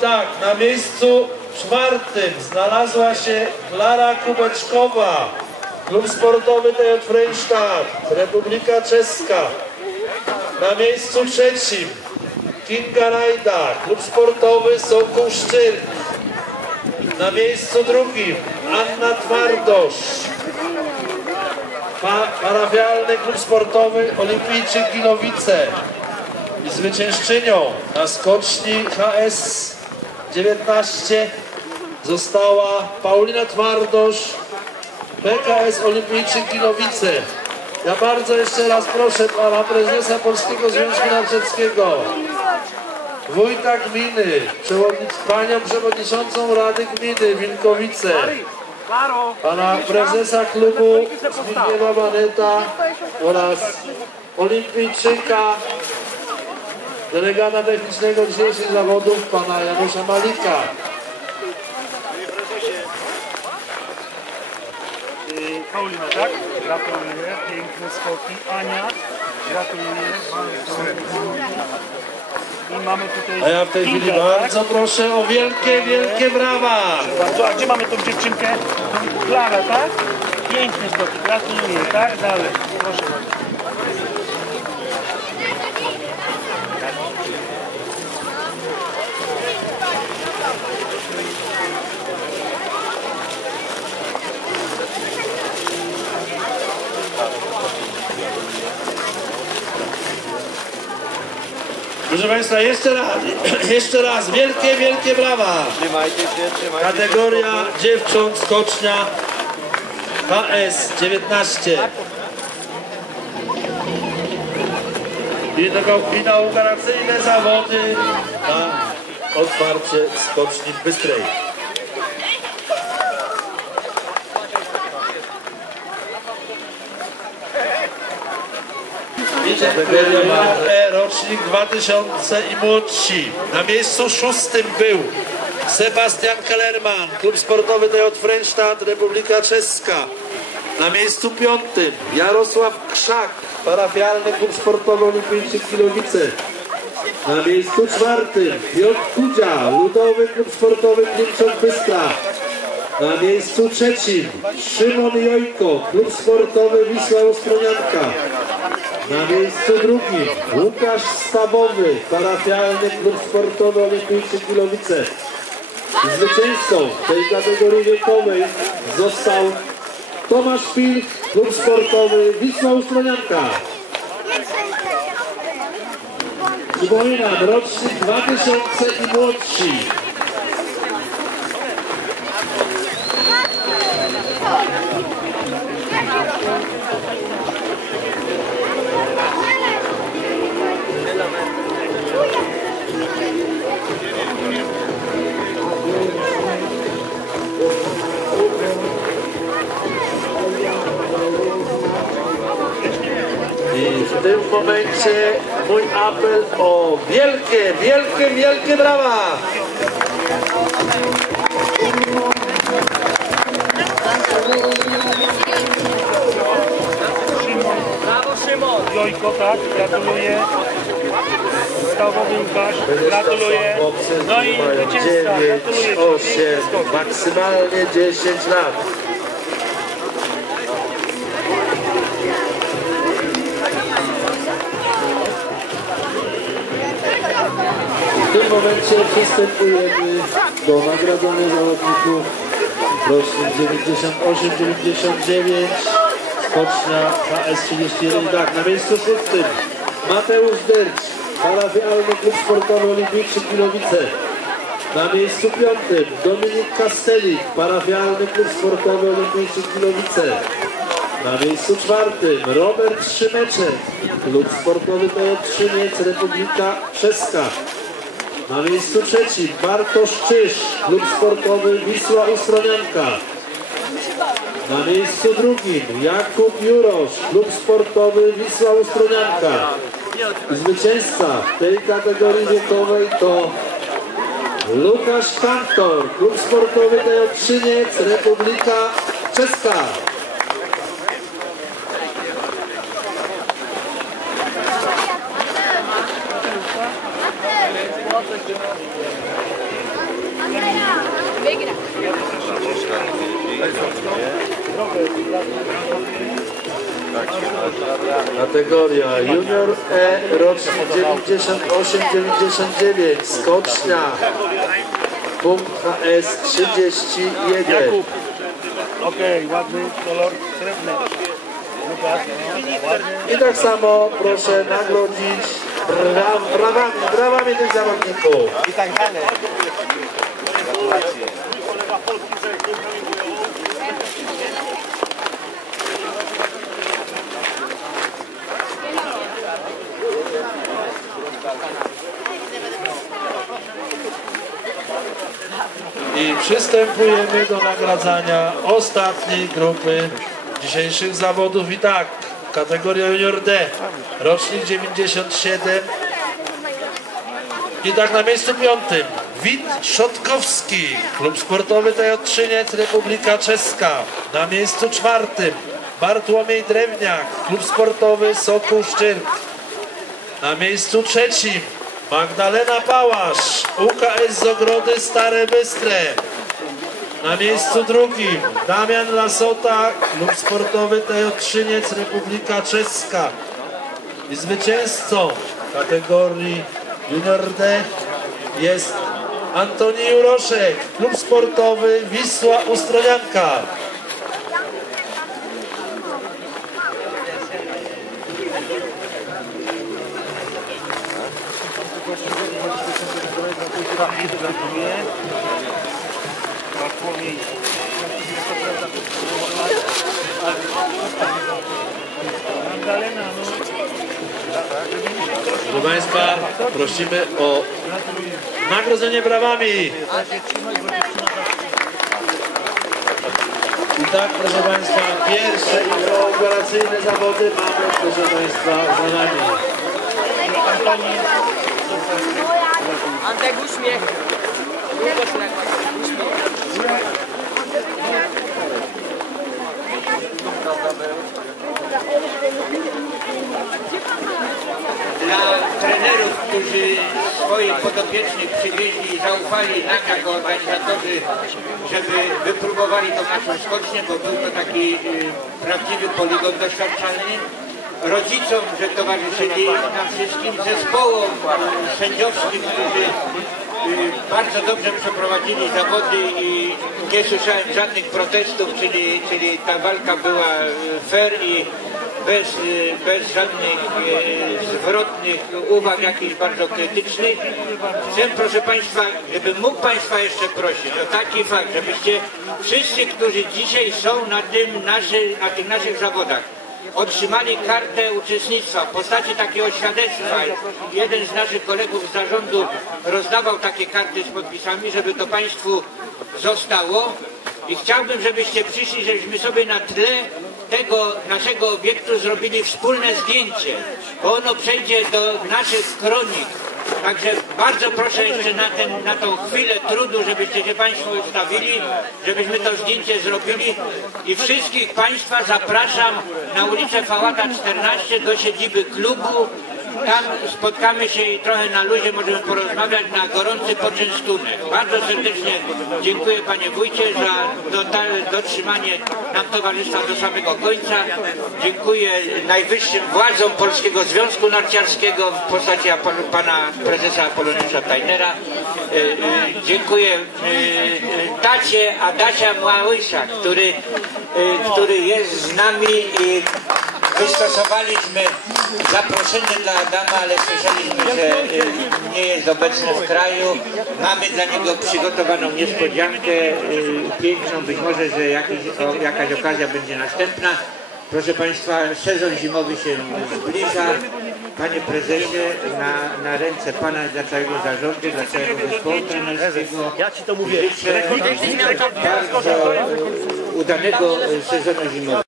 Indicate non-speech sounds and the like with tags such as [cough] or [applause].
tak, na miejscu czwartym znalazła się Klara Kubeczkowa, klub sportowy TJ Freystadt, Republika Czeska. Na miejscu trzecim Kinga Rajda, klub sportowy Sokół Szczyrk. Na miejscu drugim Anna Twardosz, pa, parafialny klub sportowy Olimpijczyk Gilowice. I zwyciężczynią na skoczni HS 19 została Paulina Twardosz, PKS Olimpijczyk Gilowice. Ja bardzo jeszcze raz proszę pana prezesa Polskiego Związku Narciarskiego, wójta gminy, przewodnic, panią przewodniczącą Rady Gminy Wilkowice, pana prezesa klubu Zbigniewa Maneta oraz olimpijczyka, delegata technicznego dzisiejszych zawodów, pana Janusza Malika. Y, Paulina, tak? Gratuluję, piękne skoki. Ania, gratuluję bardzo. I mamy tutaj A ja w tej chwili Kinga, tak? bardzo proszę o wielkie, wielkie brawa. Bardzo. A gdzie mamy tą dziewczynkę? Tą Klarę, tak? Piękne skoki, gratuluję, tak? Dalej, proszę bardzo. Proszę Państwa, jeszcze raz, [clears throat] jeszcze raz, wielkie, wielkie brawa. Trzymajcie się, trzymajcie Kategoria dziewcząt skocznia HS 19. I tego inauguracyjne zawody na otwarcie skoczni w Bystrej. Rocznik 2000 i młodsi. Na miejscu szóstym był Sebastian Kellerman, klub sportowy TJ Frenstadt, Republika Czeska. Na miejscu piątym Jarosław Krzak, parafialny klub sportowy Olimpijczyk Kilowice. Na miejscu czwartym Piotr Kudzia, ludowy klub sportowy Klimczok Bystra. Na miejscu trzecim Szymon Jojko, klub sportowy Wisła Ustronianka. Na miejscu drugim Łukasz Stawowy, parafialny klub sportowy Olimpijczyk Kilowice. Zwycięzcą tej kategorii wiekowej został Tomasz Filip, klub sportowy Wisła Ustronianka. Przypominam, rocznik 2000 i młodsi. I w tym momencie mój apel o wielkie, wielkie, wielkie brawa! Tak, gratuluję. Stawowy Łukasz, gratuluję. No i zwycięzca, 9, gratuluję. 8, maksymalnie 10 lat. W tym momencie przystępujemy do nagradzania zawodników rocznik 98-99 skocznia HS31 tak, na miejscu szóstym Mateusz Dercz parafialny klub sportowy Olimpijczyk Kilowice. Na miejscu piątym Dominik Kastelik parafialny klub sportowy Olimpijczyk Kilowice. Na miejscu czwartym Robert Szymeczek klub sportowy Trzymiec Republika Czeska. Na miejscu trzecim Bartosz Czyż, klub sportowy Wisła Ustronianka. Na miejscu drugim Jakub Jurosz, klub sportowy Wisła Ustronianka. Zwycięzca tej kategorii wiekowej to Lukasz Kantor, klub sportowy Teotrzyniec, Republika Czeska. Kategoria Junior E, rocznik 98-99, skocznia, punkt HS 31. Jakub. Okej, ładny kolor srebrny. I tak samo proszę nagrodzić bra brawami, brawami tych zawodników. I tak dalej. Gratulacje. I przystępujemy do nagradzania ostatniej grupy dzisiejszych zawodów. I tak, kategoria Junior D, rocznik 97. I tak na miejscu piątym Wit Szotkowski, klub sportowy Tajotczyniec, Republika Czeska. Na miejscu czwartym Bartłomiej Drewniak, klub sportowy Sokół Szczyrk. Na miejscu trzecim Magdalena Pałasz, UKS z Ogrody Stare Bystre. Na miejscu drugim Damian Lasota, klub sportowy Tajotczyniec, Republika Czeska. I zwycięzcą kategorii Junior D jest Antoni Juroszek, klub sportowy Wisła Ustronianka. Proszę Państwa, prosimy o nagrodzenie brawami. I tak, proszę Państwa, pierwsze inauguracyjne zawody mamy, proszę Państwa, za nami. Antek uśmiech. dla trenerów, którzy swoich podopiecznych przywieźli i zaufali nam jako organizatorzy, żeby wypróbowali tą naszą skocznię, bo był to taki y, prawdziwy poligon doświadczalny. Rodzicom, że towarzyszyli nam wszystkim, zespołom sędziowskim, którzy y, bardzo dobrze przeprowadzili zawody i nie słyszałem żadnych protestów, czyli, czyli ta walka była y, fair i bez, y, bez żadnych zwrotnych uwag jakichś bardzo krytycznych. Chcę proszę Państwa, gdybym mógł Państwa jeszcze prosić o taki fakt, żebyście wszyscy, którzy dzisiaj są na, tym naszej, na tych naszych zawodach, otrzymali kartę uczestnictwa w postaci takiego świadectwa. Jeden z naszych kolegów z zarządu rozdawał takie karty z podpisami, żeby to Państwu zostało. I chciałbym, żebyście przyszli, żebyśmy sobie na tle tego naszego obiektu zrobili wspólne zdjęcie, bo ono przejdzie do naszych kronik. Także bardzo proszę jeszcze na, ten, na tą chwilę trudu, żebyście się Państwo ustawili, żebyśmy to zdjęcie zrobili i wszystkich Państwa zapraszam na ulicę Fałata 14 do siedziby klubu. Tam spotkamy się i trochę na luzie możemy porozmawiać na gorący poczęstunek. Bardzo serdecznie dziękuję Panie Wójcie za dotrzymanie nam towarzystwa do samego końca. Dziękuję najwyższym władzom Polskiego Związku Narciarskiego w postaci Pana Prezesa Apoloniusza Tajnera. E, e, Dziękuję e, tacie Adasia Małysza, który, który jest z nami i Wystosowaliśmy zaproszenie dla Adama, ale słyszeliśmy, że y, nie jest obecny w kraju. Mamy dla niego przygotowaną niespodziankę y, piękną. Być może, że jakiś, o, jakaś okazja będzie następna. Proszę Państwa, sezon zimowy się zbliża. Panie prezesie, na, na ręce Pana dla całego zarządu, dla całego zespołu trenerskiego Ja ci to mówię. życzę bardzo udanego sezonu zimowego.